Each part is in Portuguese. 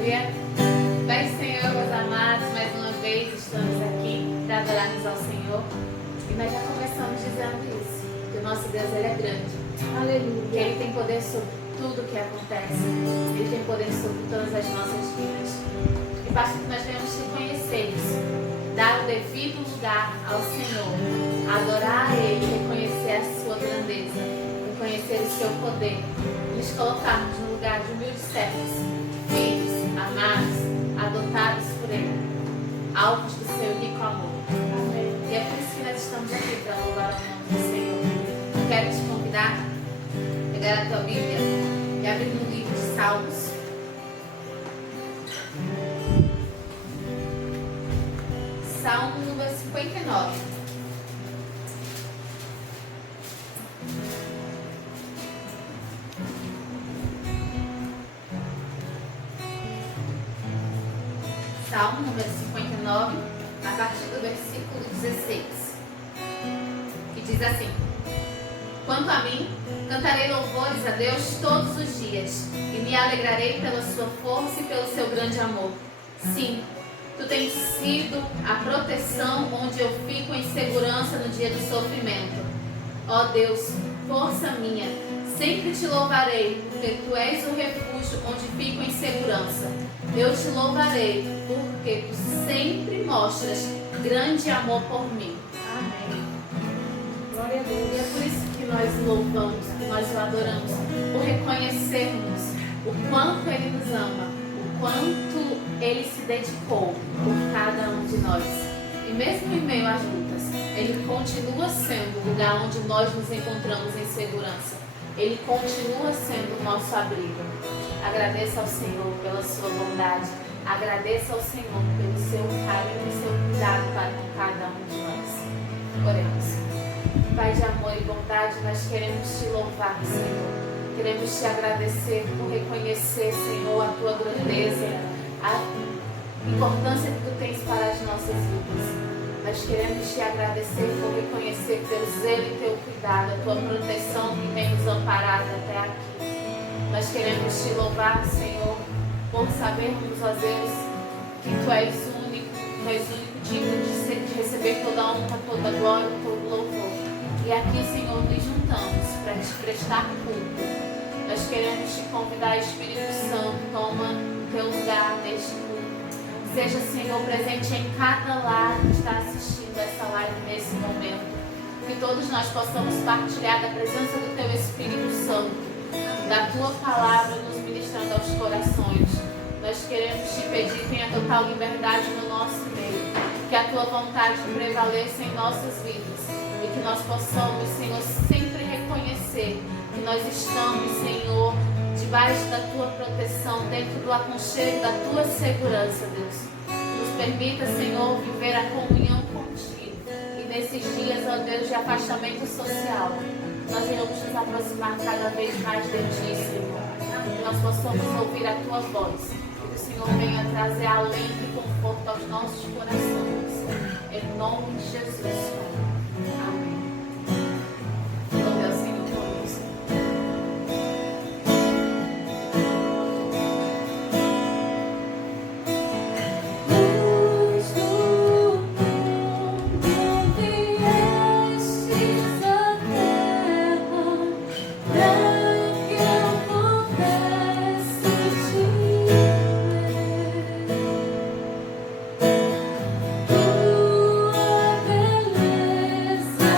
Aleluia. Pai Senhor, meus amados, mais uma vez estamos aqui para adorarmos ao Senhor. E nós já começamos dizendo isso, que o nosso Deus ele é grande. Aleluia. Que Ele tem poder sobre tudo que acontece. Ele tem poder sobre todas as nossas vidas. E basta que nós tenhamos que conhecer isso. Dar o devido lugar ao Senhor. Adorar a Ele, reconhecer a sua grandeza. Reconhecer o seu poder. Nos colocarmos no lugar de humildes servos, filhos, amados, adotados por Ele. Alvos do seu rico amor. Amém. E é por isso que nós estamos aqui para louvar o nome do Senhor. Eu quero te convidar a pegar a tua Bíblia e abrir no livro de Salmos. Salmo número 59. Salmo número 59, a partir do versículo 16, que diz assim: Quanto a mim, cantarei louvores a Deus todos os dias, e me alegrarei pela sua força e pelo seu grande amor. Sim, tu tens sido a proteção onde eu fico em segurança no dia do sofrimento. Ó Deus, força minha, sempre te louvarei, porque tu és o refúgio onde fico em segurança. Eu te louvarei, porque tu sempre mostras grande amor por mim. Amém. Glória a Deus. E é por isso que nós louvamos, que nós o adoramos, por reconhecermos o quanto Ele nos ama, o quanto Ele se dedicou por cada um de nós. E mesmo em meio às lutas, Ele continua sendo o lugar onde nós nos encontramos em segurança. Ele continua sendo o nosso abrigo. Agradeça ao Senhor pela sua bondade. Agradeça ao Senhor pelo seu carinho e seu cuidado para com cada um de nós. Oremos. Pai de amor e bondade, nós queremos te louvar, Senhor. Queremos te agradecer por reconhecer, Senhor, a tua grandeza, a importância que tu tens para as nossas vidas. Nós queremos te agradecer por reconhecer teu zelo e teu cuidado, a tua proteção que tem nos amparado até aqui. Nós queremos te louvar, Senhor, por sabermos, ó Deus, que tu és único digno de receber toda a honra, toda a glória, todo o louvor. E aqui, Senhor, nos juntamos para te prestar culto. Nós queremos te convidar, Espírito Santo, toma o teu lugar neste culto. Seja, Senhor, presente em cada lar que está assistindo essa live nesse momento. Que todos nós possamos partilhar da presença do Teu Espírito Santo, da Tua palavra nos ministrando aos corações. Nós queremos te pedir, tenha total liberdade no nosso meio. Que a Tua vontade prevaleça em nossas vidas. E que nós possamos, Senhor, sempre reconhecer que nós estamos, Senhor, debaixo da Tua proteção, dentro do aconchego da Tua segurança, Deus. Nos permita, Senhor, viver a comunhão contigo. E nesses dias, ó Deus, de afastamento social, nós iremos nos aproximar cada vez mais de Ti, Senhor. Que nós possamos ouvir a Tua voz. E que o Senhor venha trazer alento e conforto aos nossos corações. Em nome de Jesus, Pai. Amém. Glória ao Senhor por isso. Beleza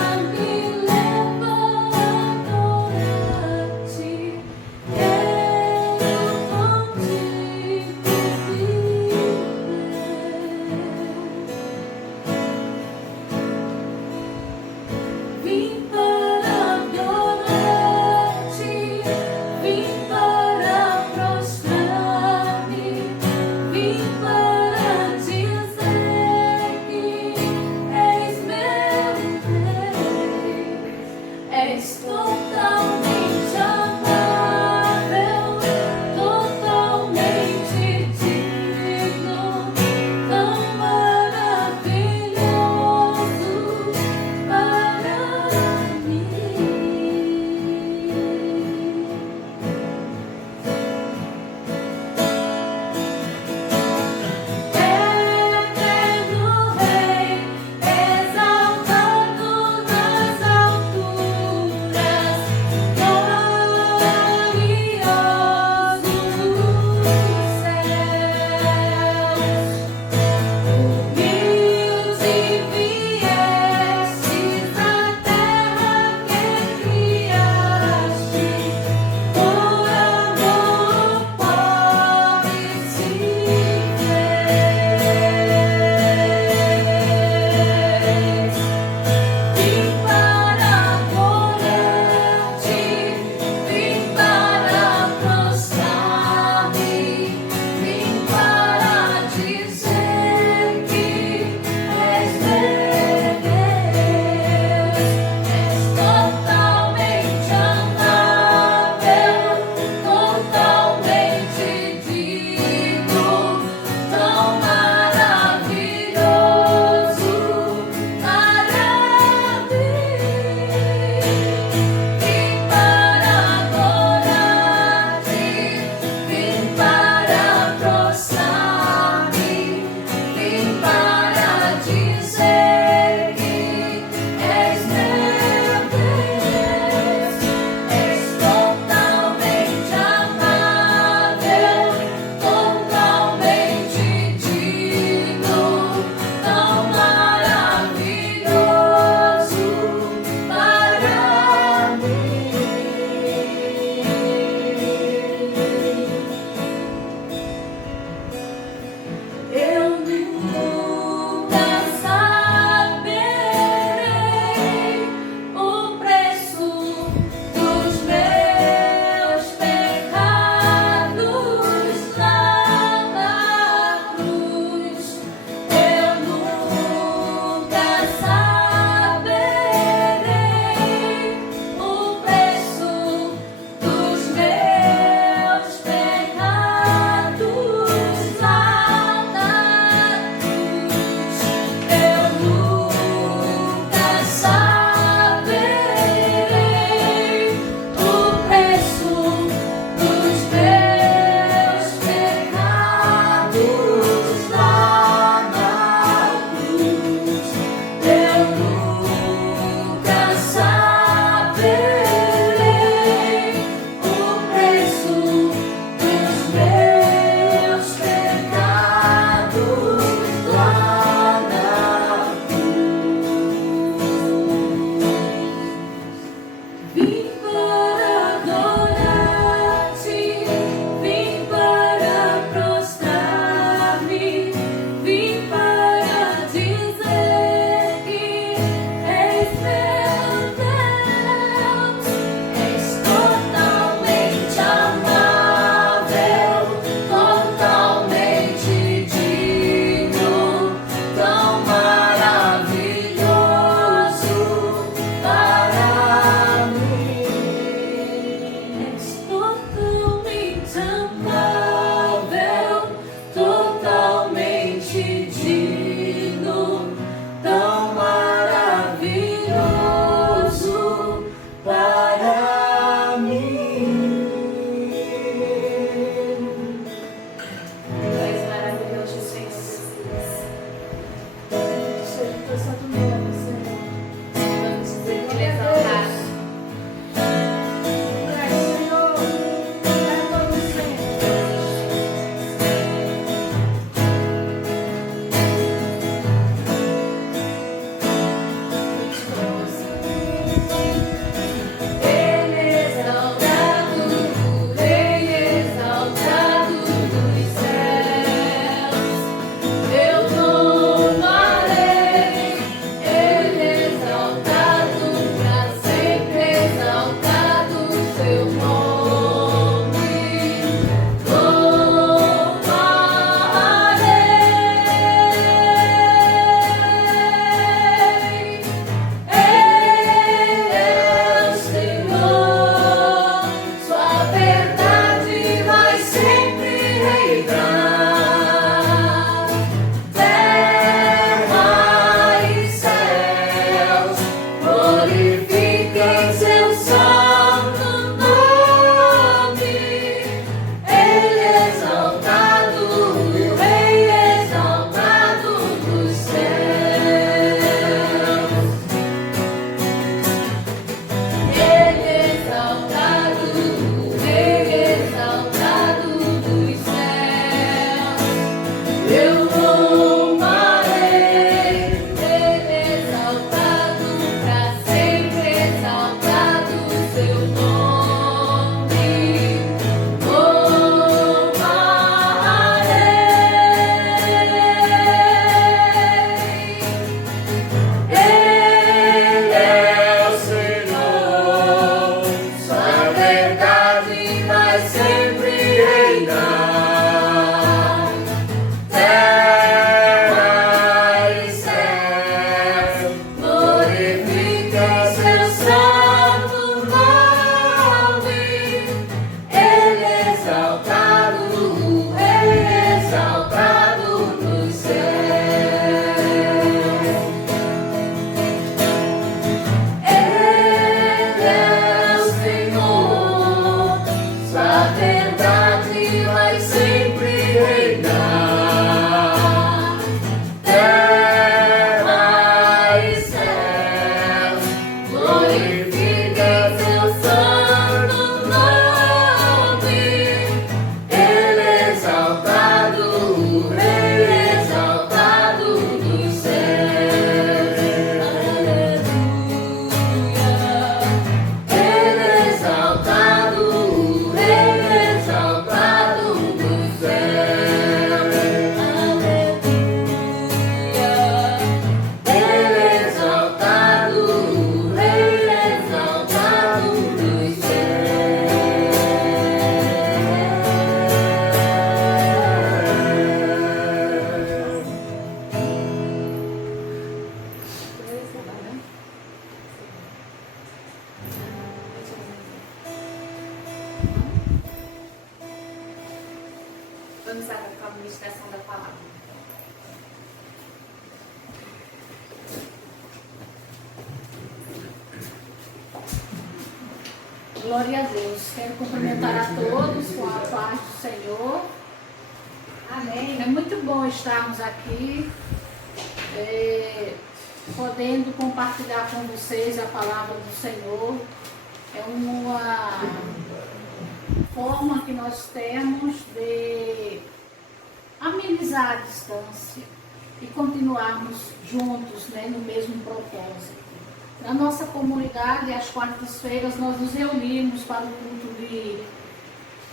Glória a Deus. Quero cumprimentar a todos com a paz do Senhor. Amém. É muito bom estarmos aqui, podendo compartilhar com vocês a palavra do Senhor. É uma forma que nós temos de amenizar a distância e continuarmos juntos, né, no mesmo propósito. Na nossa comunidade, às quartas-feiras, nós nos reunimos para o culto de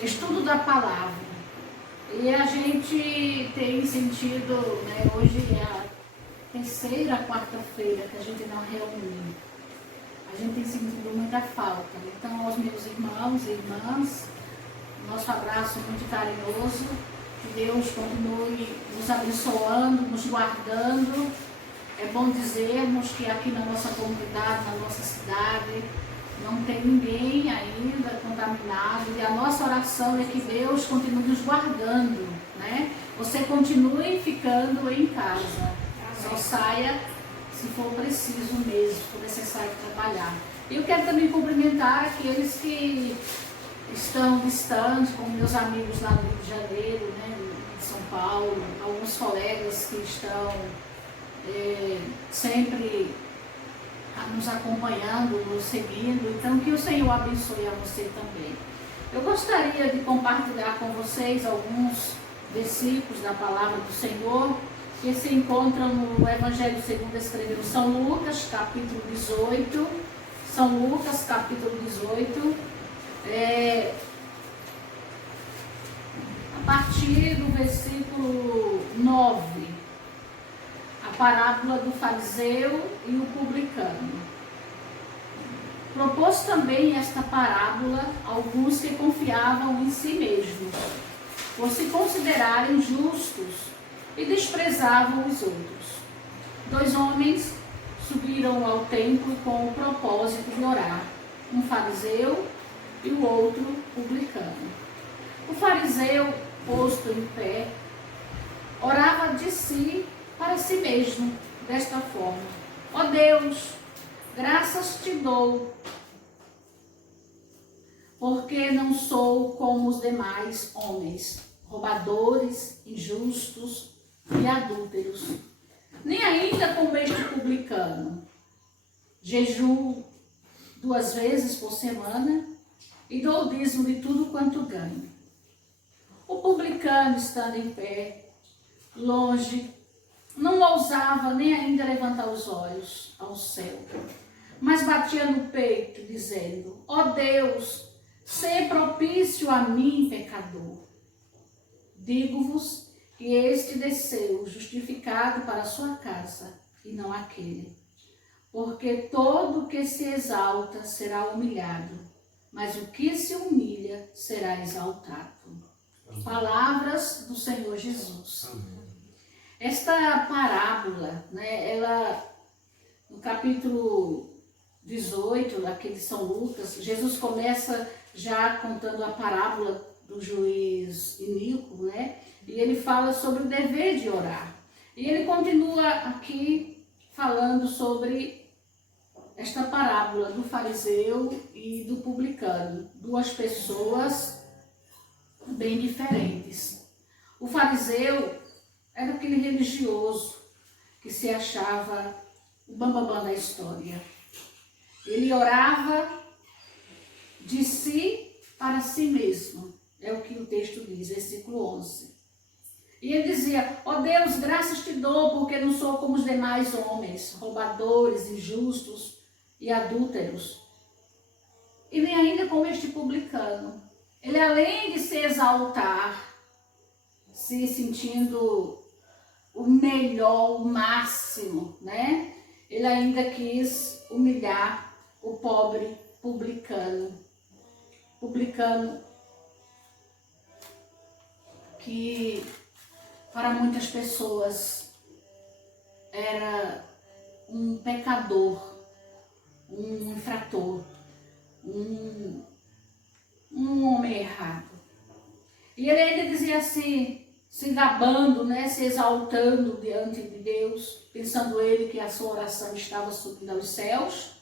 estudo da palavra. E a gente tem sentido, né, hoje é a terceira quarta-feira que a gente não reúne. A gente tem sentido muita falta. Então, aos meus irmãos e irmãs, nosso abraço muito carinhoso. Que Deus continue nos abençoando, nos guardando. É bom dizermos que aqui na nossa comunidade, na nossa cidade, não tem ninguém ainda contaminado. E a nossa oração é que Deus continue nos guardando, né? Você continue ficando em casa. Só saia se for preciso mesmo, se for necessário trabalhar. E eu quero também cumprimentar aqueles que estão distantes, como meus amigos lá no Rio de Janeiro, né, em São Paulo, alguns colegas que estão sempre nos acompanhando, nos seguindo. Então, que o Senhor abençoe a você também. Eu gostaria de compartilhar com vocês alguns versículos da palavra do Senhor que se encontram no Evangelho segundo escreveu São Lucas, capítulo 18. São Lucas, capítulo 18. A partir do versículo 9. A parábola do fariseu e o publicano. Propôs também esta parábola a alguns que confiavam em si mesmos, por se considerarem justos, e desprezavam os outros. 2 homens subiram ao templo com o propósito de orar, um fariseu e o outro publicano. O fariseu, posto em pé, orava de si para si mesmo, desta forma: ó Deus, graças te dou, porque não sou como os demais homens, roubadores, injustos e adúlteros, nem ainda como este publicano. Jejuo 2 vezes por semana e dou o dízimo de tudo quanto ganho. O publicano, estando em pé, longe, não ousava nem ainda levantar os olhos ao céu, mas batia no peito, dizendo: ó Deus, sê propício a mim, pecador. Digo-vos que este desceu justificado para a sua casa, e não aquele. Porque todo o que se exalta será humilhado, mas o que se humilha será exaltado. Palavras do Senhor Jesus. Amém. Esta parábola, né, ela, no capítulo 18, aqui de São Lucas, Jesus começa já contando a parábola do juiz iníquo, né? E ele fala sobre o dever de orar. E ele continua aqui falando sobre esta parábola do fariseu e do publicano, 2 pessoas bem diferentes. O fariseu era aquele religioso que se achava o bambambam da história. Ele orava de si para si mesmo. É o que o texto diz, versículo 11. E ele dizia: ó Deus, graças te dou, porque não sou como os demais homens, roubadores, injustos e adúlteros. E nem ainda como este publicano. Ele, além de se exaltar, se sentindo o melhor, o máximo, né? Ele ainda quis humilhar o pobre publicano. Publicano que para muitas pessoas era um pecador, um infrator, um homem errado. E ele ainda dizia assim, se gabando, né, se exaltando diante de Deus, pensando ele que a sua oração estava subindo aos céus.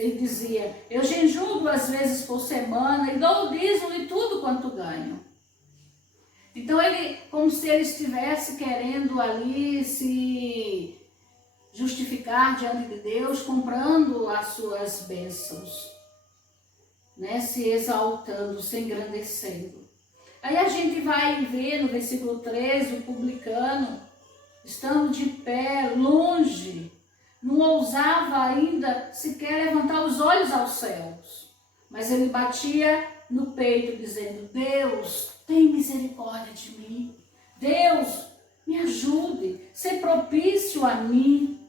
Ele dizia, eu jejuo 2 vezes por semana e dou o dízimo de tudo quanto ganho. Então ele, como se ele estivesse querendo ali se justificar diante de Deus, comprando as suas bênçãos, né? Se exaltando, se engrandecendo. Aí a gente vai ver no versículo 13, o publicano, estando de pé, longe, não ousava ainda sequer levantar os olhos aos céus, mas ele batia no peito dizendo, Deus, tem misericórdia de mim. Deus, me ajude, ser propício a mim.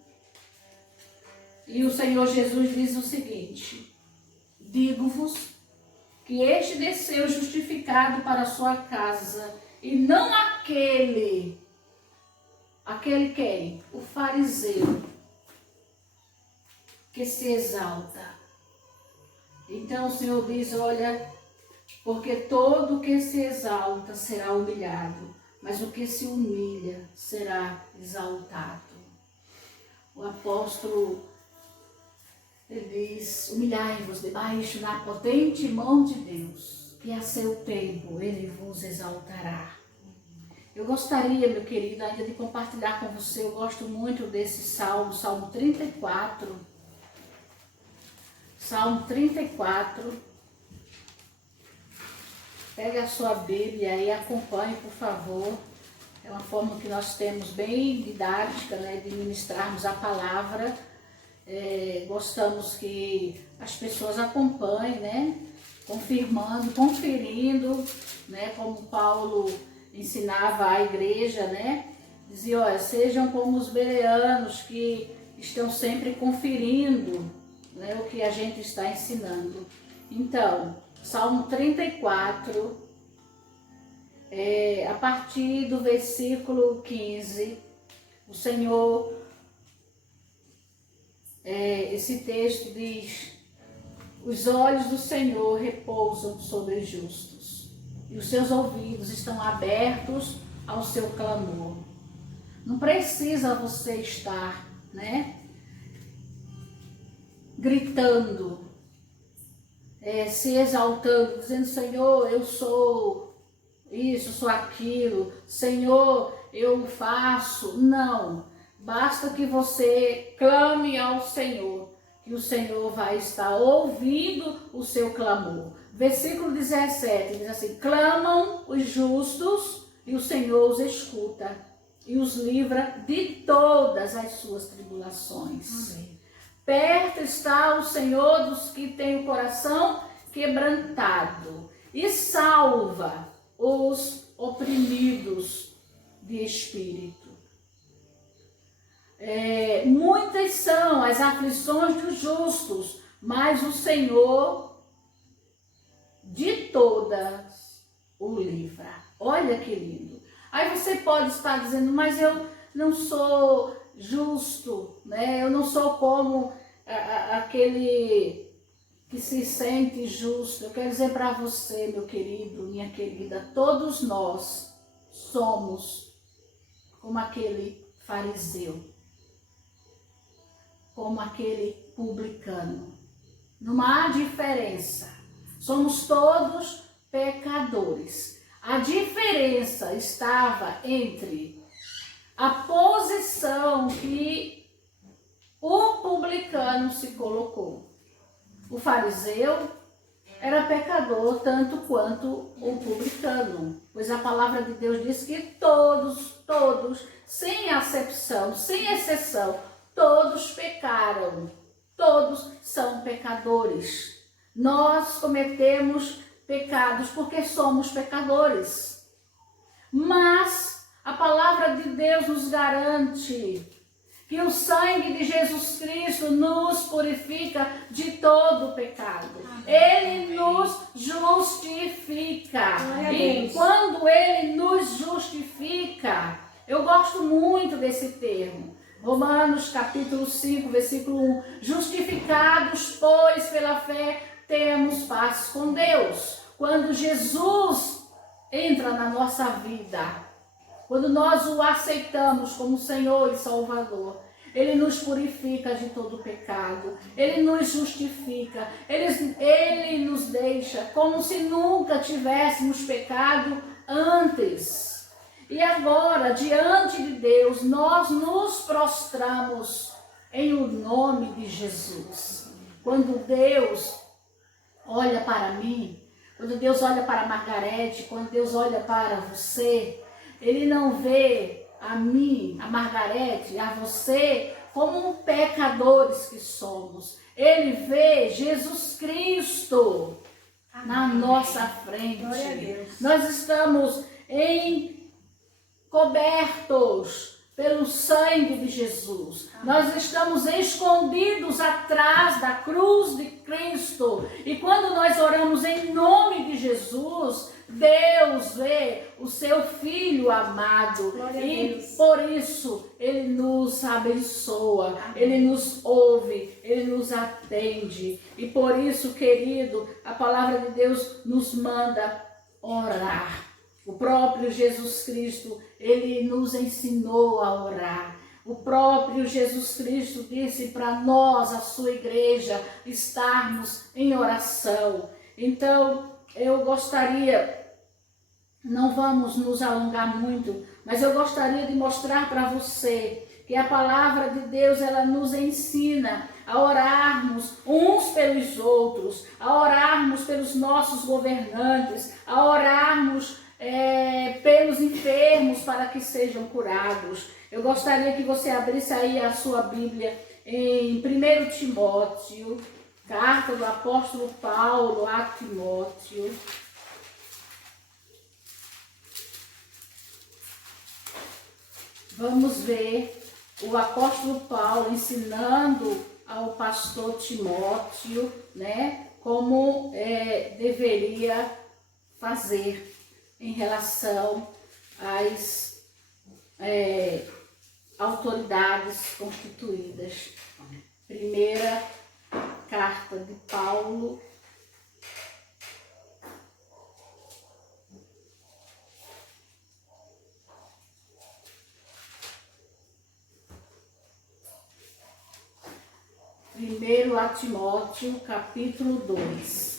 E o Senhor Jesus diz o seguinte, digo-vos que este desceu justificado para a sua casa, e não aquele quem? O fariseu, que se exalta. Então o Senhor diz, olha, porque todo o que se exalta será humilhado, mas o que se humilha será exaltado. O apóstolo, ele diz, humilhai-vos debaixo da potente mão de Deus, e a seu tempo ele vos exaltará. Eu gostaria, meu querido, ainda de compartilhar com você, eu gosto muito desse salmo, Salmo 34. Salmo 34. Pegue a sua Bíblia e acompanhe, por favor. É uma forma que nós temos bem didática, né, de ministrarmos a palavra. Gostamos que as pessoas acompanhem, né, confirmando, conferindo, né, como Paulo ensinava à igreja, né, dizia, olha, sejam como os bereanos que estão sempre conferindo, né, o que a gente está ensinando. Então, Salmo 34, a partir do versículo 15, o Senhor, esse texto diz, os olhos do Senhor repousam sobre os justos, e os seus ouvidos estão abertos ao seu clamor. Não precisa você estar, né, gritando, se exaltando, dizendo, Senhor, eu sou isso, sou aquilo, Senhor, eu faço. Não, basta que você clame ao Senhor, que o Senhor vai estar ouvindo o seu clamor. Versículo 17 diz assim, clamam os justos e o Senhor os escuta e os livra de todas as suas tribulações. Amém. Perto está o Senhor dos que têm o coração quebrantado e salva os oprimidos de espírito. Muitas são as aflições dos justos, mas o Senhor de todas o livra. Olha que lindo. Aí você pode estar dizendo, mas eu não sou justo, né? Eu não sou como aquele que se sente justo. Eu quero dizer para você, meu querido, minha querida, todos nós somos como aquele fariseu, como aquele publicano. Não há diferença. Somos todos pecadores. A diferença estava entre a posição que o publicano se colocou. O fariseu era pecador tanto quanto o publicano, pois a palavra de Deus diz que todos, sem acepção, sem exceção, todos pecaram, todos são pecadores. Nós cometemos pecados porque somos pecadores, mas a palavra de Deus nos garante que o sangue de Jesus Cristo nos purifica de todo pecado. Ele nos justifica. E quando Ele nos justifica, eu gosto muito desse termo. Romanos capítulo 5, versículo 1. Justificados, pois, pela fé, temos paz com Deus. Quando Jesus entra na nossa vida, quando nós o aceitamos como Senhor e Salvador, Ele nos purifica de todo pecado, Ele nos justifica, Ele nos deixa como se nunca tivéssemos pecado antes. E agora, diante de Deus, nós nos prostramos em o nome de Jesus. Quando Deus olha para mim, quando Deus olha para Margarete, quando Deus olha para você, Ele não vê a mim, a Margarete, a você, como pecadores que somos. Ele vê Jesus Cristo na nossa frente. Nós estamos cobertos pelo sangue de Jesus. Nós estamos escondidos atrás da cruz de Cristo. E quando nós oramos em nome de Jesus, Deus vê o seu Filho amado. E por isso Ele nos abençoa, Ele nos ouve, Ele nos atende. E por isso, querido, a palavra de Deus nos manda orar. O próprio Jesus Cristo, Ele nos ensinou a orar. O próprio Jesus Cristo disse para nós, a sua igreja, estarmos em oração. Então, eu gostaria, não vamos nos alongar muito, mas eu gostaria de mostrar para você que a palavra de Deus, ela nos ensina a orarmos uns pelos outros, a orarmos pelos nossos governantes, a orarmos pelos enfermos para que sejam curados. Eu gostaria que você abrisse aí a sua Bíblia em 1 Timóteo, carta do apóstolo Paulo a Timóteo. Vamos ver o apóstolo Paulo ensinando ao pastor Timóteo, né, como deveria fazer em relação às autoridades constituídas. Primeira carta de Paulo, primeiro a Timóteo, capítulo 2.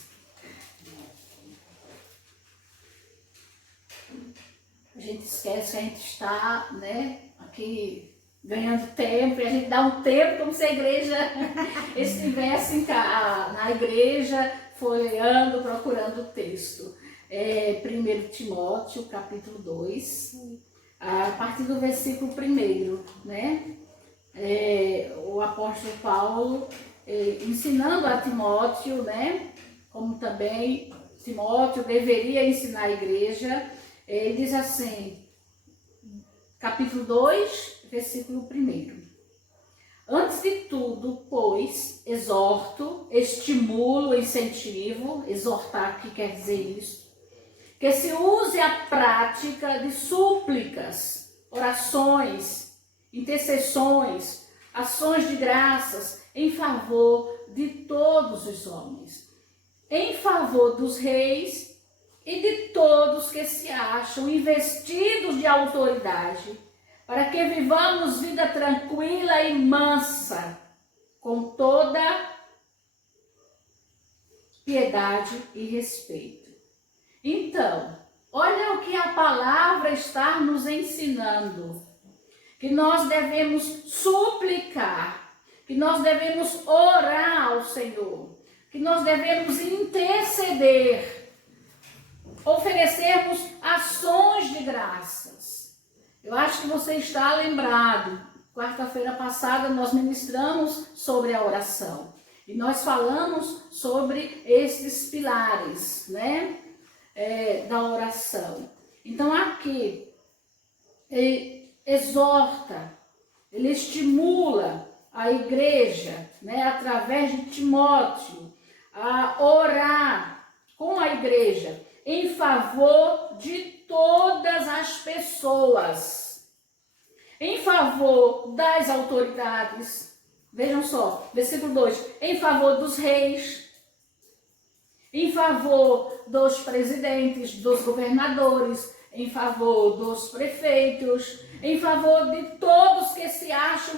A gente esquece que a gente está, né, aqui ganhando tempo, e a gente dá um tempo como se a igreja estivesse na igreja, folheando, procurando o texto. 1 Timóteo, capítulo 2, a partir do versículo 1, né? O apóstolo Paulo ensinando a Timóteo, né? Como também Timóteo deveria ensinar a igreja. Ele diz assim, capítulo 2, versículo 1. Antes de tudo, pois, exorto, estimulo, incentivo, exortar aqui quer dizer isso, que se use a prática de súplicas, orações, intercessões, ações de graças em favor de todos os homens, em favor dos reis e de todos que se acham investidos de autoridade, para que vivamos vida tranquila e mansa, com toda piedade e respeito. Então, olha o que a palavra está nos ensinando, que nós devemos suplicar, que nós devemos orar ao Senhor, que nós devemos interceder, oferecermos ações de graças. Eu acho que você está lembrado, quarta-feira passada nós ministramos sobre a oração e nós falamos sobre esses pilares, né, da oração. Então aqui ele exorta, ele estimula a igreja, né, através de Timóteo, a orar com a igreja em favor de todas as pessoas, em favor das autoridades. Vejam só, versículo 2, em favor dos reis, em favor dos presidentes, dos governadores, em favor dos prefeitos, em favor de todos que se acham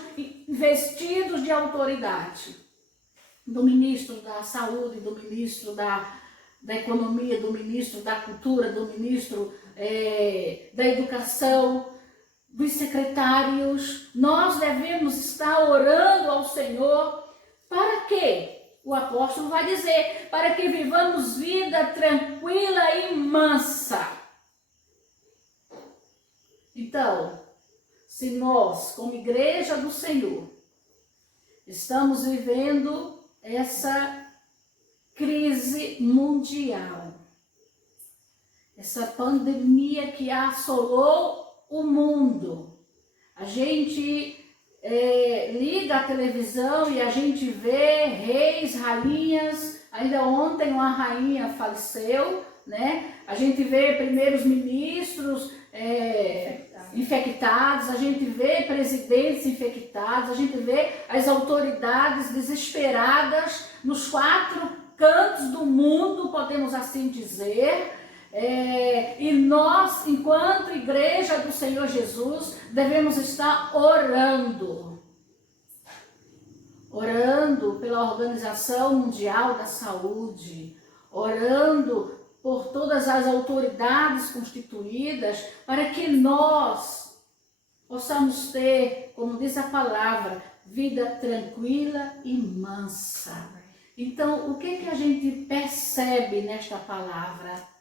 vestidos de autoridade. Do ministro da Saúde, do ministro da Economia, do ministro da Cultura, do ministro da Educação, dos secretários. Nós devemos estar orando ao Senhor para quê? O apóstolo vai dizer, para que vivamos vida tranquila e mansa. Então, se nós, como igreja do Senhor, estamos vivendo essa crise mundial, essa pandemia que assolou o mundo, a gente liga a televisão e a gente vê reis, rainhas. Ainda ontem uma rainha faleceu, né? A gente vê primeiros ministros infectados, a gente vê presidentes infectados, a gente vê as autoridades desesperadas nos 4 cantos do mundo, podemos assim dizer. E nós, enquanto igreja do Senhor Jesus, devemos estar orando pela Organização Mundial da Saúde, orando por todas as autoridades constituídas, para que nós possamos ter, como diz a palavra, vida tranquila e mansa. Então, o que a gente percebe nesta palavra?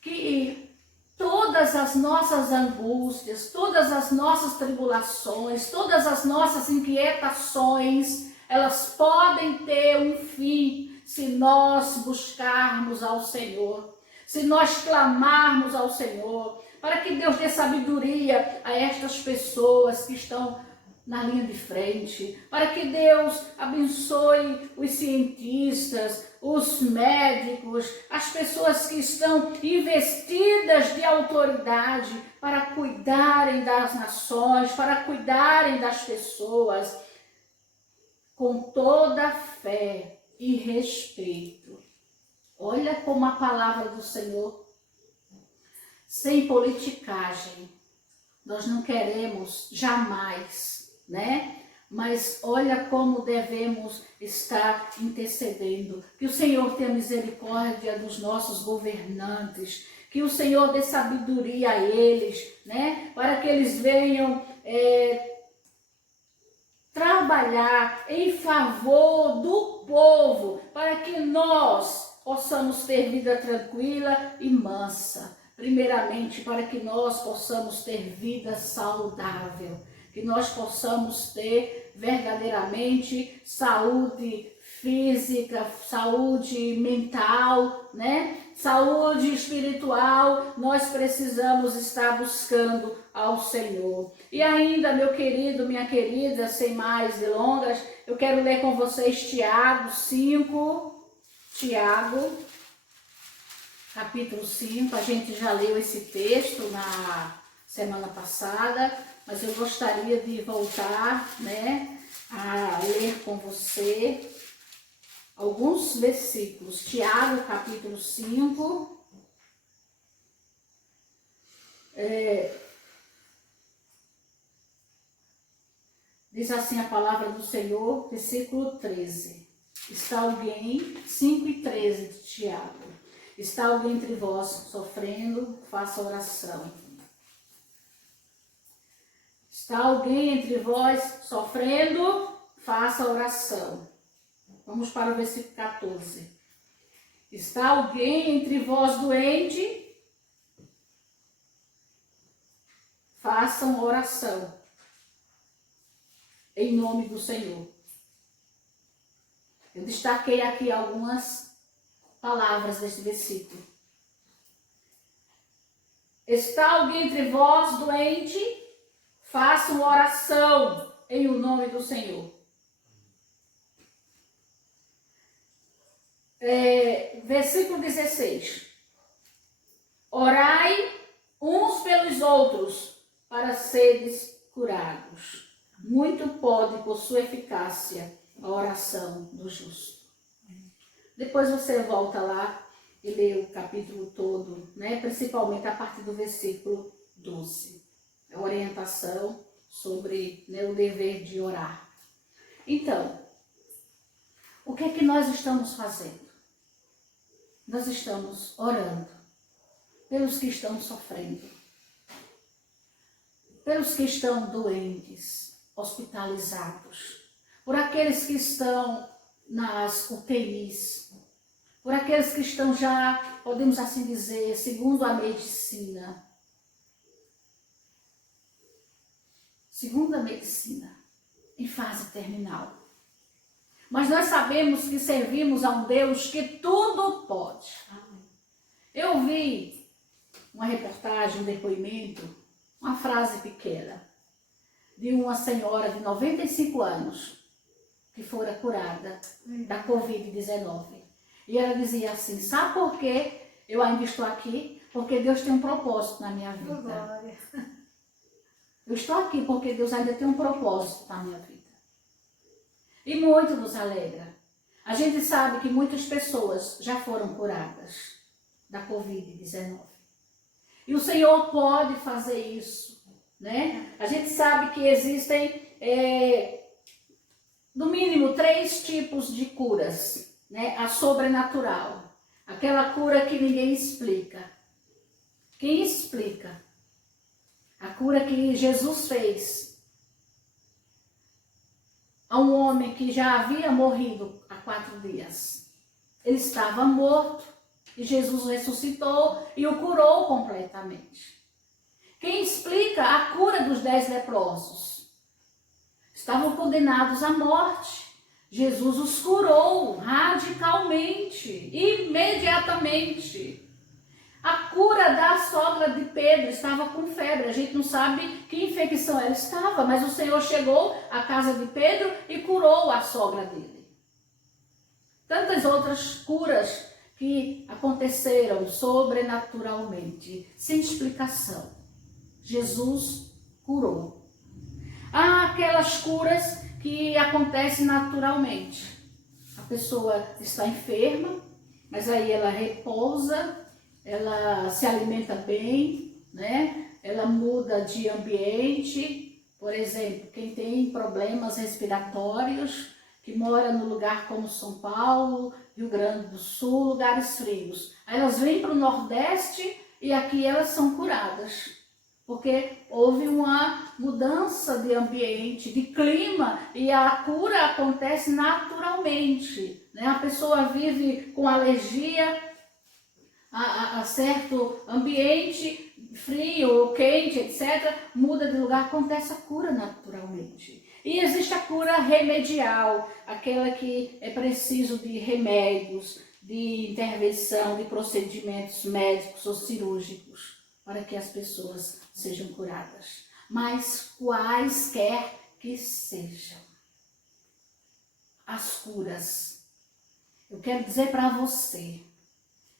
Que todas as nossas angústias, todas as nossas tribulações, todas as nossas inquietações, elas podem ter um fim se nós buscarmos ao Senhor, se nós clamarmos ao Senhor, para que Deus dê sabedoria a estas pessoas que estão na linha de frente, para que Deus abençoe os cientistas, os médicos, as pessoas que estão investidas de autoridade para cuidarem das nações, para cuidarem das pessoas, com toda fé e respeito. Olha como a palavra do Senhor, sem politicagem, nós não queremos jamais, né? Mas olha como devemos estar intercedendo. Que o Senhor tenha misericórdia dos nossos governantes, que o Senhor dê sabedoria a eles, né? Para que eles venham trabalhar em favor do povo, para que nós possamos ter vida tranquila e mansa. Primeiramente, para que nós possamos ter vida saudável, que nós possamos ter verdadeiramente saúde física, saúde mental, né? Saúde espiritual. Nós precisamos estar buscando ao Senhor. E ainda, meu querido, minha querida, sem mais delongas, eu quero ler com vocês Tiago 5, Tiago, capítulo 5, a gente já leu esse texto na semana passada, mas eu gostaria de voltar, né, a ler com você alguns versículos. Tiago, capítulo 5, diz assim a palavra do Senhor, versículo 13. Está alguém, 5 e 13 de Tiago. Está alguém entre vós sofrendo? Faça oração. Está alguém entre vós sofrendo? Faça oração. Vamos para o versículo 14. Está alguém entre vós doente? Façam oração. Em nome do Senhor. Eu destaquei aqui algumas palavras deste versículo. Está alguém entre vós doente? Façam oração em o nome do Senhor. Versículo 16. Orai uns pelos outros para seres curados. Muito pode, por sua eficácia, a oração do justo. Depois você volta lá e ler o capítulo todo, né? Principalmente a partir do versículo 12. A orientação sobre, né, o dever de orar. Então, o que é que nós estamos fazendo? Nós estamos orando pelos que estão sofrendo, pelos que estão doentes, hospitalizados, por aqueles que estão nas UTIs, por aqueles que estão já, podemos assim dizer, segundo a medicina, em fase terminal. Mas nós sabemos que servimos a um Deus que tudo pode. Eu vi uma reportagem, um depoimento, uma frase pequena, de uma senhora de 95 anos, que fora curada da Covid-19. E ela dizia assim, sabe por que eu ainda estou aqui? Porque Deus tem um propósito na minha vida. Eu estou aqui porque Deus ainda tem um propósito na minha vida. E muito nos alegra. A gente sabe que muitas pessoas já foram curadas da Covid-19. E o Senhor pode fazer isso, né? A gente sabe que existem, no mínimo, 3 tipos de curas, né? A sobrenatural, aquela cura que ninguém explica. Quem explica? A cura que Jesus fez a um homem que já havia morrido há 4 dias. Ele estava morto e Jesus ressuscitou e o curou completamente. Quem explica a cura dos 10 leprosos? Estavam condenados à morte. Jesus os curou radicalmente, imediatamente. A cura da sogra de Pedro, estava com febre. A gente não sabe que infecção ela estava, mas o Senhor chegou à casa de Pedro e curou a sogra dele. Tantas outras curas que aconteceram sobrenaturalmente, sem explicação. Jesus curou. Há aquelas curas que acontecem naturalmente. A pessoa está enferma, mas aí ela repousa, ela se alimenta bem, né? Ela muda de ambiente. Por exemplo, quem tem problemas respiratórios, que mora no lugar como São Paulo, Rio Grande do Sul, lugares frios. Aí elas vêm para o Nordeste e aqui elas são curadas. Porque houve uma mudança de ambiente, de clima, e a cura acontece naturalmente, né? A pessoa vive com alergia a certo ambiente, frio ou quente, etc., muda de lugar, acontece a cura naturalmente. E existe a cura remedial, aquela que é preciso de remédios, de intervenção, de procedimentos médicos ou cirúrgicos, para que as pessoas sejam curadas. Mas quaisquer que sejam as curas, eu quero dizer para você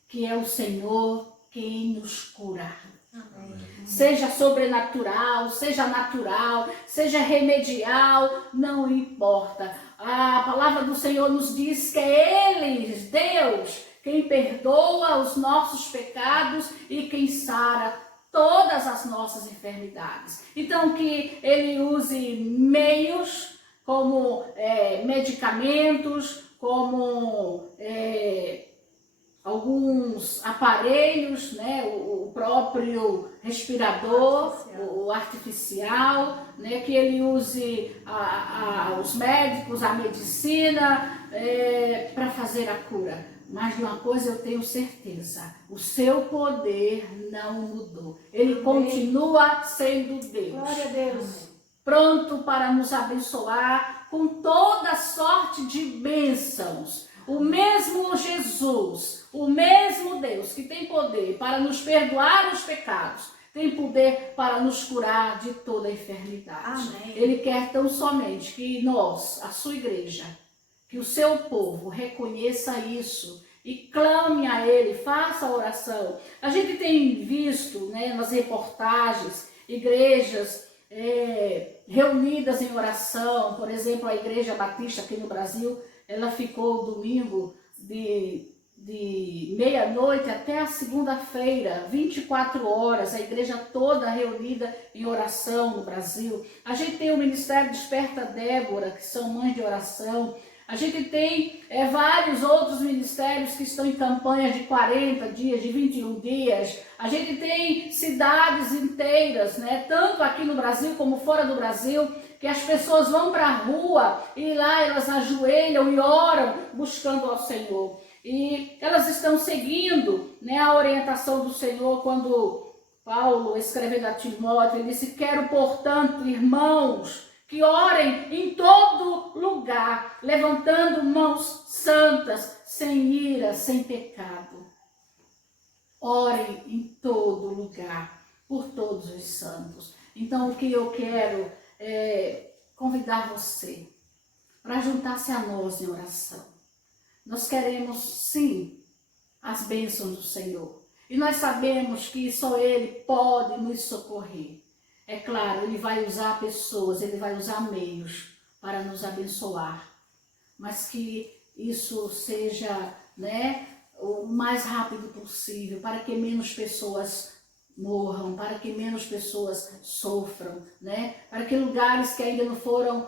que é o Senhor quem nos cura. Amém. Seja sobrenatural, seja natural, seja remedial, não importa. A palavra do Senhor nos diz que é Ele, Deus, quem perdoa os nossos pecados e quem sara todas as nossas enfermidades. Então que Ele use meios como medicamentos, como alguns aparelhos, né, o próprio respirador, o artificial, né, que ele use os médicos, a medicina para fazer a cura. Mas de uma coisa eu tenho certeza, o seu poder não mudou. Ele Amém. Continua sendo Deus. Glória a Deus. Pronto para nos abençoar com toda sorte de bênçãos. O mesmo Jesus, o mesmo Deus que tem poder para nos perdoar os pecados, tem poder para nos curar de toda a enfermidade. Amém. Ele quer tão somente que nós, a sua igreja, que o seu povo reconheça isso e clame a Ele, faça a oração. A gente tem visto, né, nas reportagens, igrejas reunidas em oração. Por exemplo, a Igreja Batista aqui no Brasil, ela ficou domingo de de meia-noite até a segunda-feira, 24 horas, a igreja toda reunida em oração no Brasil. A gente tem o Ministério Desperta Débora, que são mães de oração. A gente tem vários outros ministérios que estão em campanha de 40 dias, de 21 dias. A gente tem cidades inteiras, né, tanto aqui no Brasil como fora do Brasil, que as pessoas vão para a rua e lá elas ajoelham e oram buscando ao Senhor. E elas estão seguindo, né, a orientação do Senhor quando Paulo, escrevendo a Timóteo, ele disse: quero, portanto, irmãos, que orem em todo lugar, levantando mãos santas, sem ira, sem pecado. Orem em todo lugar, por todos os santos. Então, o que eu quero é convidar você para juntar-se a nós em oração. Nós queremos, sim, as bênçãos do Senhor. E nós sabemos que só Ele pode nos socorrer. É claro, Ele vai usar pessoas, Ele vai usar meios para nos abençoar. Mas que isso seja, né, o mais rápido possível, para que menos pessoas morram, para que menos pessoas sofram, né? Para que lugares que ainda não foram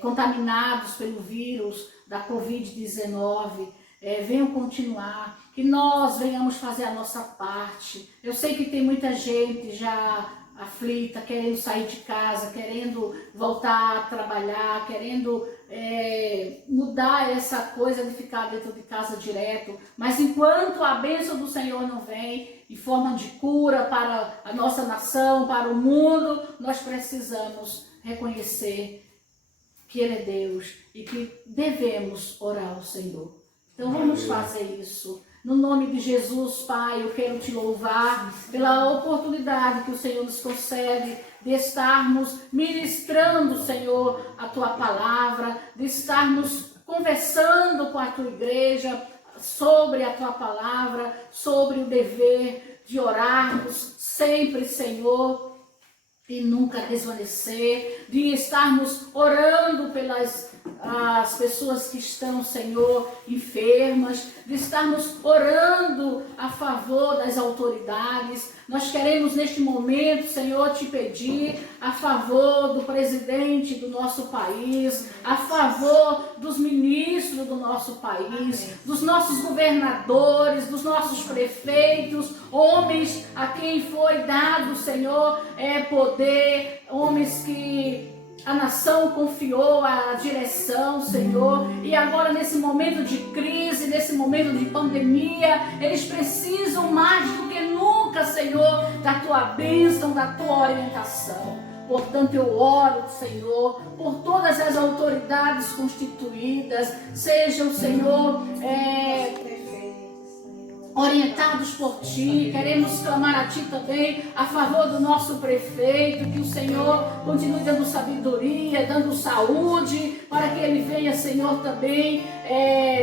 contaminados pelo vírus da Covid-19 venham continuar, que nós venhamos fazer a nossa parte. Eu sei que tem muita gente já aflita, querendo sair de casa, querendo voltar a trabalhar, querendo mudar essa coisa de ficar dentro de casa direto. Mas enquanto a bênção do Senhor não vem em forma de cura para a nossa nação, para o mundo, nós precisamos reconhecer que Ele é Deus e que devemos orar ao Senhor. Então vamos fazer isso. No nome de Jesus, Pai, eu quero te louvar pela oportunidade que o Senhor nos concede de estarmos ministrando, Senhor, a Tua palavra, de estarmos conversando com a Tua igreja sobre a Tua palavra, sobre o dever de orarmos sempre, Senhor, e nunca desvanecer, de estarmos orando pelas as pessoas que estão, Senhor, enfermas, de estarmos orando a favor das autoridades. Nós queremos neste momento, Senhor, te pedir a favor do presidente do nosso país, a favor dos ministros do nosso país, dos nossos governadores, dos nossos prefeitos, homens a quem foi dado, Senhor, poder, homens que a nação confiou a direção, Senhor, e agora nesse momento de crise, nesse momento de pandemia, eles precisam mais do que nunca, Senhor, da Tua bênção, da Tua orientação. Portanto, eu oro, Senhor, por todas as autoridades constituídas, sejam, Senhor, orientados por Ti. Queremos clamar a Ti também a favor do nosso prefeito, que o Senhor continue dando sabedoria, dando saúde, para que ele venha, Senhor, também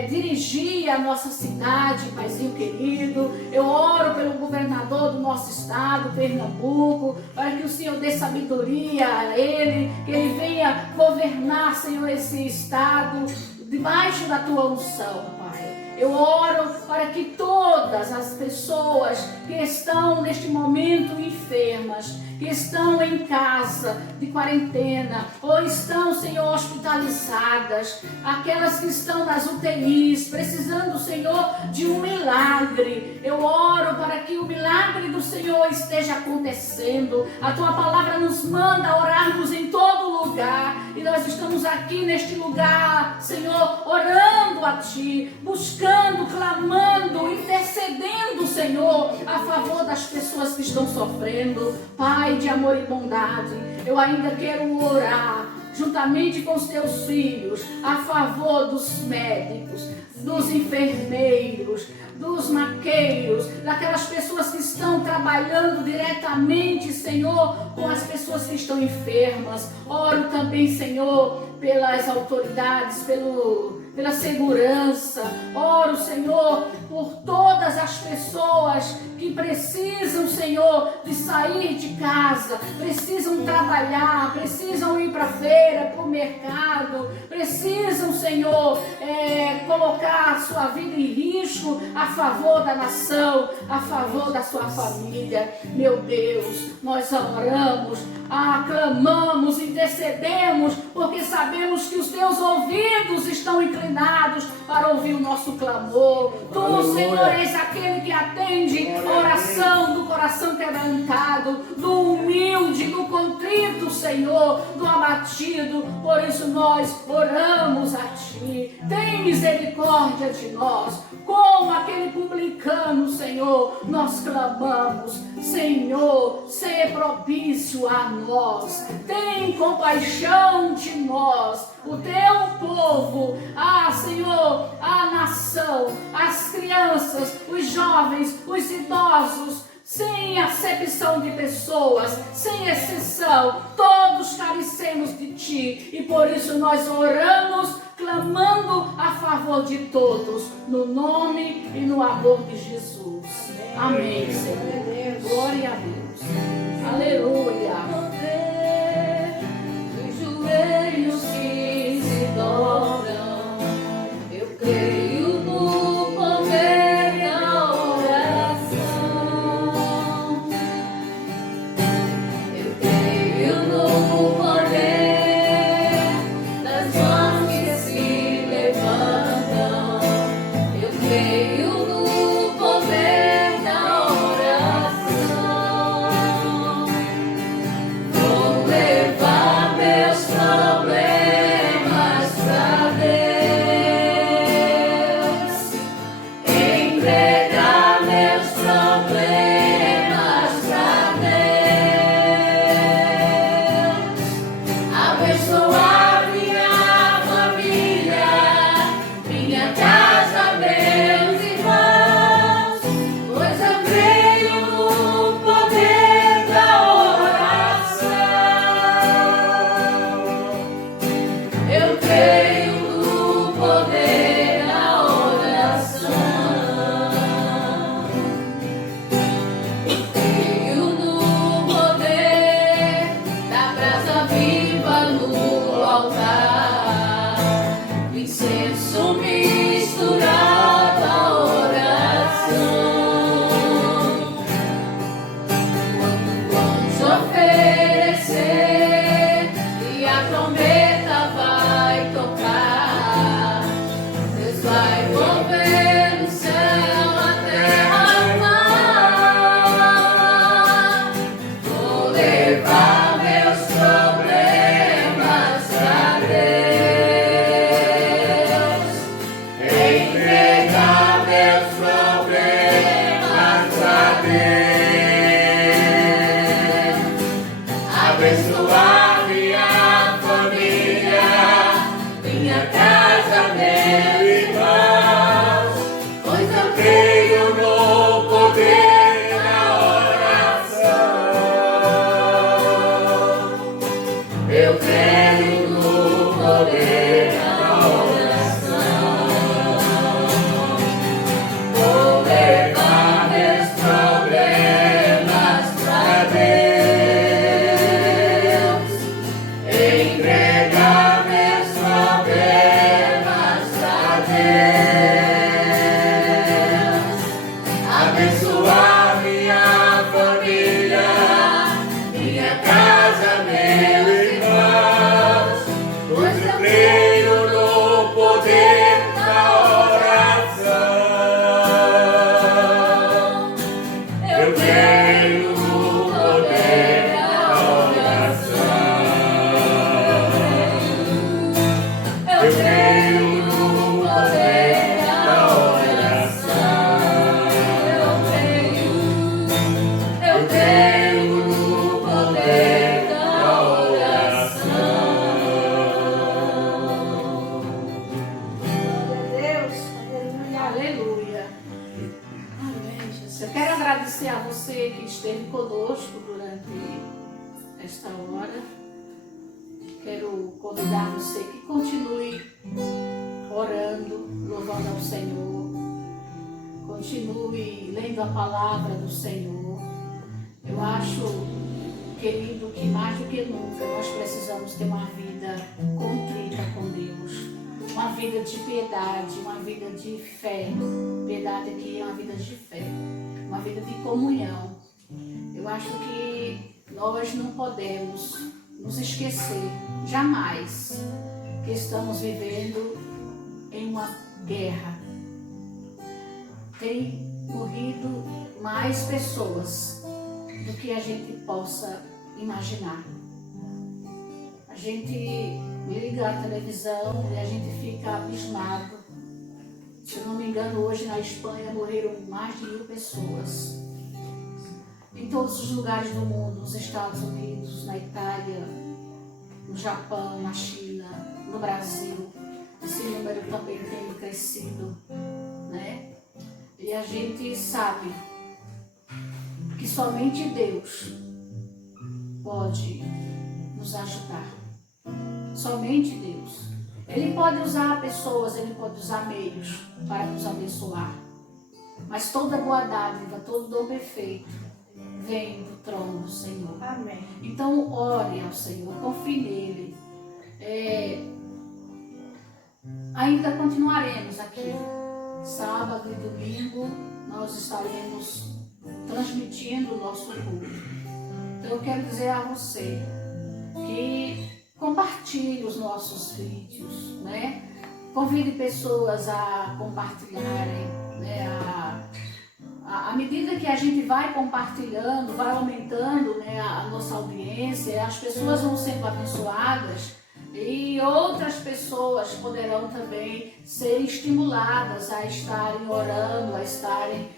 dirigir a nossa cidade, Paizinho querido. Eu oro pelo governador do nosso estado, Pernambuco, para que o Senhor dê sabedoria a ele, que ele venha governar, Senhor, esse estado debaixo da Tua unção, Pai. Eu oro para que todas as pessoas que estão neste momento enfermas, que estão em casa de quarentena, ou estão, Senhor, hospitalizadas, aquelas que estão nas UTIs, precisando, Senhor, de um milagre. Eu oro para que o milagre do Senhor esteja acontecendo. A Tua palavra nos manda orarmos em todo lugar, e nós estamos aqui neste lugar, Senhor, orando a Ti, buscando, clamando, intercedendo, Senhor, a favor das pessoas que estão sofrendo. Pai de amor e bondade, eu ainda quero orar juntamente com os Teus filhos a favor dos médicos, dos enfermeiros, dos maqueiros, daquelas pessoas que estão trabalhando diretamente, Senhor, com as pessoas que estão enfermas. Oro também, Senhor, pelas autoridades, pela segurança. Oro, Senhor, por todas as pessoas que precisam, Senhor, de sair de casa, precisam trabalhar, precisam ir para a feira, para o mercado, precisam, Senhor, colocar sua vida em risco a favor da nação, a favor da sua família. Meu Deus, nós oramos, clamamos, intercedemos, porque sabemos que os teus ouvidos estão inclinados para ouvir o nosso clamor. Tu, Senhor, és aquele que atende a oração do coração quebrantado, do humilde, do contrito, Senhor, do abatido. Por isso nós oramos a Ti. Tem misericórdia de nós. Como aquele publicano, Senhor, nós clamamos: Senhor, seja propício a nós. Tem compaixão de nós, o teu povo, Senhor, a nação, as crianças, os jovens, os idosos, sem acepção de pessoas, sem exceção, todos carecemos de Ti, e por isso nós oramos, clamando a favor de todos, no nome e no amor de Jesus. Amém, Senhor. Glória a Deus. Aleluia. Os joelhos que se dobram, eu creio no poder da oração. Eu creio no poder das mãos que se levantam. Eu creio no poder da oração. Vou levar meus problemas pra Deus, entregar meus problemas pra Deus, abençoar minha família, minha casa, meus irmãos, pois eu creio no poder da oração. Eu creio no poder da oração. Creio no poder da brasa viva no altar, do incenso misturado à oração. Quando vamos oferecer e a trombeta vai tocar, Deus vai mover o céu, a terra, o mar. Vou levar meus problemas pra Deus, entregar meus problemas pra Deus, abençoar minha família, minha casa, meus irmãos, pois eu creio no poder da oração. Eu creio no poder da oração. Vou levar meus problemas pra Deus, entregar meus problemas pra Deus, abençoar minha família, minha casa, meus irmãos, pois eu creio no poder da oração. Eu creio no poder da oração. Eu creio no poder da oração. Eu creio no poder da oração. Glória a Deus. Aleluia. Amém, Jesus. Eu quero agradecer a você que esteve conosco durante esta hora. Quero convidar você que continue orando, louvando ao Senhor. Continue lendo a palavra do Senhor. Eu acho, querido, que mais do que nunca nós precisamos ter uma vida contrita com Deus. vida de piedade, uma vida de fé. Piedade aqui é uma vida de fé, uma vida de comunhão. Eu acho que nós não podemos nos esquecer, jamais, que estamos vivendo em uma guerra. Tem morrido mais pessoas do que a gente possa imaginar. A gente liga a televisão e a gente fica abismado. Se eu não me engano, hoje na Espanha morreram mais de 1000 pessoas. Em todos os lugares do mundo, nos Estados Unidos, na Itália, no Japão, na China, no Brasil, esse número também tem crescido, né? E a gente sabe que somente Deus pode nos ajudar. Somente Deus. Ele pode usar pessoas, Ele pode usar meios para nos abençoar. Mas toda boa dádiva, todo dom perfeito vem do trono do Senhor. Amém. Então ore ao Senhor, confie nele. Ainda continuaremos aqui. Sábado e domingo nós estaremos transmitindo o nosso culto. Então eu quero dizer a você que compartilhe os nossos vídeos, né? Convide pessoas a compartilharem, né? À medida que a gente vai compartilhando, vai aumentando, né, a nossa audiência, as pessoas vão sendo abençoadas e outras pessoas poderão também ser estimuladas a estarem orando, a estarem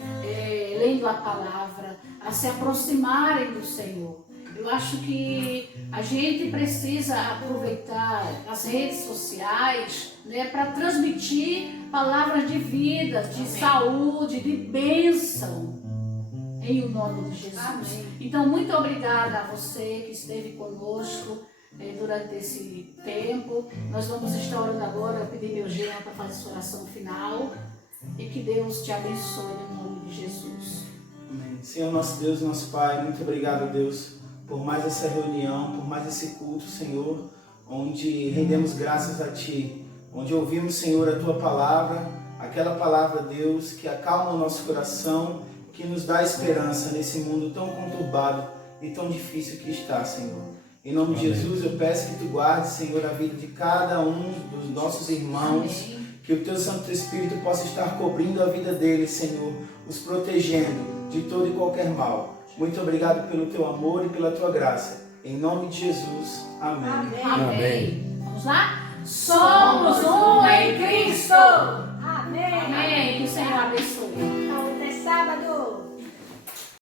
lendo a palavra, a se aproximarem do Senhor. Eu acho que a gente precisa aproveitar as redes sociais, né, para transmitir palavras de vida, de Amém. Saúde, de bênção, em o nome de Jesus. Amém. Então, muito obrigada a você que esteve conosco durante esse tempo. Nós vamos estar orando agora. Eu pedi meu Jean para fazer sua oração final e que Deus te abençoe em nome de Jesus. Amém. Senhor nosso Deus, nosso Pai, muito obrigado, Deus, por mais essa reunião, por mais esse culto, Senhor, onde rendemos graças a Ti, onde ouvimos, Senhor, a Tua palavra, aquela palavra, Deus, que acalma o nosso coração, que nos dá esperança nesse mundo tão conturbado e tão difícil que está, Senhor. Em nome de Jesus, eu peço que Tu guardes, Senhor, a vida de cada um dos nossos irmãos, Amém. que o Teu Santo Espírito possa estar cobrindo a vida deles, Senhor, os protegendo de todo e qualquer mal. Muito obrigado pelo Teu amor e pela Tua graça. Em nome de Jesus. Amém. Amém. Amém. Vamos lá? Somos um em Cristo. Amém. Amém. Que o Senhor abençoe. Até sábado.